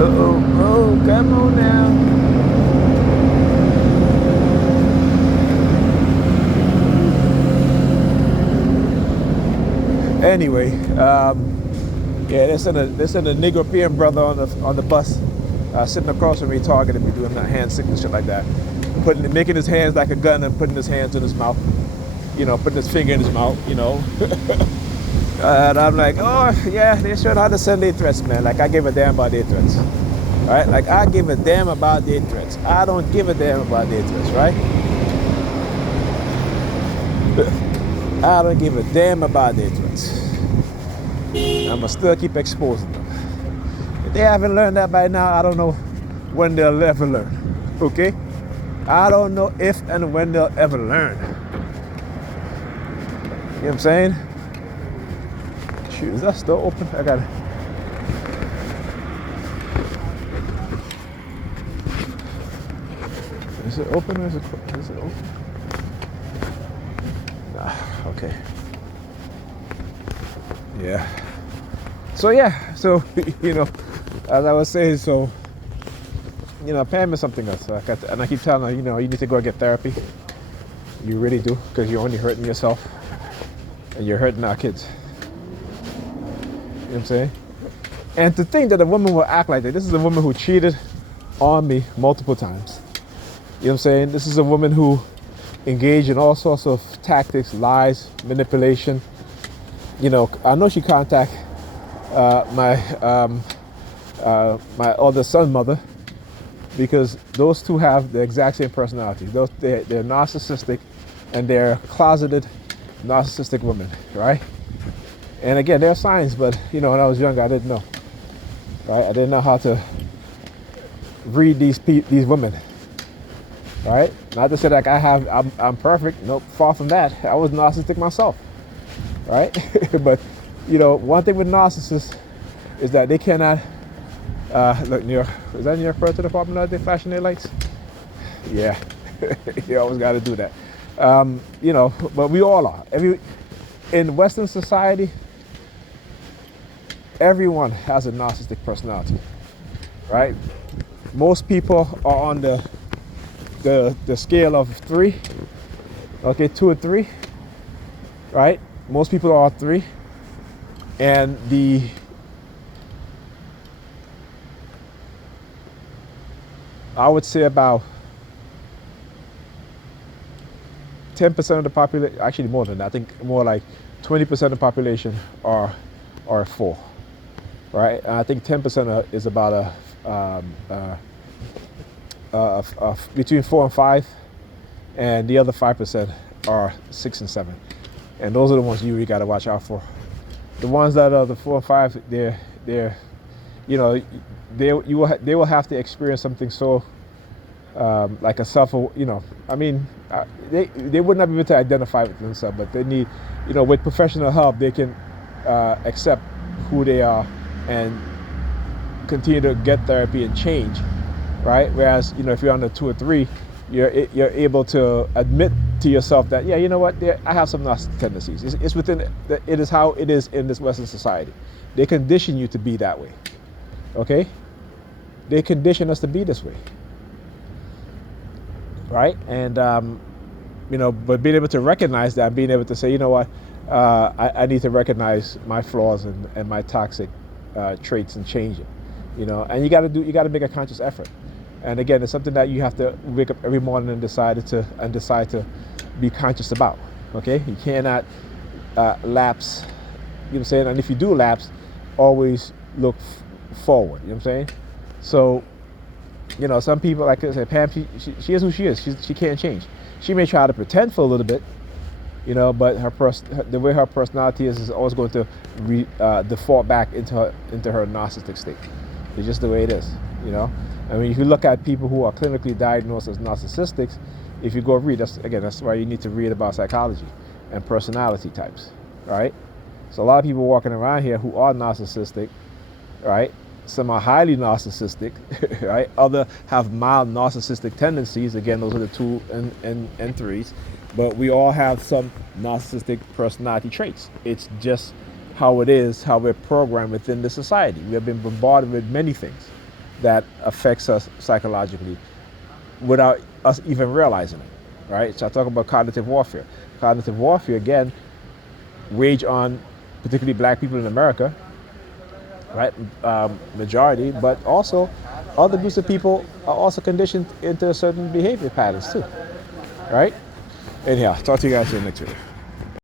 Oh, come on now. Anyway, yeah, there's a Negropean brother on the bus, sitting across from me, targeting me, doing that hand signal shit like that, making his hands like a gun and putting his hands in his mouth, putting his finger in his mouth. And I'm like, oh yeah, they sure know how to send their threats, man. Like I give a damn about their threats, right? Like I give a damn about their threats. I don't give a damn about their threats, right? I don't give a damn about their threats. I'ma still keep exposing them. If they haven't learned that by now, I don't know when they'll ever learn. Okay? I don't know if and when they'll ever learn. You know what I'm saying? Shoot, is that still open? I got it. Is it open or is it open? Okay. Yeah. So as I was saying, Pam is something else. And I keep telling her, you need to go and get therapy. You really do, because you're only hurting yourself and you're hurting our kids. You know what I'm saying? And to think that a woman will act like that. This is a woman who cheated on me multiple times. You know what I'm saying? This is a woman who engaged in all sorts of tactics, lies, manipulation. I know she contacted my older son's mother, because those two have the exact same personality. They're narcissistic, and they're closeted narcissistic women, right? And again, there are signs, but when I was younger, I didn't know, right? I didn't know how to read these women, right? Not to say like I'm perfect. Nope, far from that. I was narcissistic myself, right? But one thing with narcissists is that they cannot. Look, New York. Is that New York Fire Department out there flashing their lights? Yeah, you always got to do that. But we all are. In Western society, everyone has a narcissistic personality, right? Most people are on the scale of 3, okay, 2 or 3, right? Most people are 3, and I would say about 10% of the population, actually more than that, I think more like 20% of the population are 4, right? And I think 10% is about between 4 and 5, and the other 5% are 6 and 7. And those are the ones you really got to watch out for. The ones that are the 4 and 5, they will have to experience something so like a self, they would not be able to identify with themselves, but they need, with professional help, they can accept who they are and continue to get therapy and change, right? Whereas, if you're under 2 or 3, you're able to admit to yourself that, yeah, you know what, I have some narcissistic tendencies. It's within, it is how it is in this Western society. They condition you to be that way, okay? They condition us to be this way, right? And, but being able to recognize that, being able to say, you know what, I need to recognize my flaws and my toxic traits and change it, and you got to make a conscious effort. And again, it's something that you have to wake up every morning and decide to be conscious about. Okay, you cannot lapse. You know what I'm saying? And if you do lapse, always look forward. You know what I'm saying? So, some people, like I said, Pam, she is who she is. She can't change. She may try to pretend for a little bit, but the way her personality is always going to default back into her narcissistic state. It's just the way it is. I mean, if you look at people who are clinically diagnosed as narcissistics, if you go read, that's why you need to read about psychology and personality types, right? So a lot of people walking around here who are narcissistic, right? Some are highly narcissistic, right? Other have mild narcissistic tendencies. Again, those are the 2 and 3s. But we all have some narcissistic personality traits. It's just how it is, how we're programmed within the society. We have been bombarded with many things, that affects us psychologically without us even realizing it, right? So I talk about cognitive warfare. Cognitive warfare, again, wage on particularly black people in America, right? Majority, but also other groups of people are also conditioned into certain behavior patterns too, right? Anyhow, talk to you guys in the next video.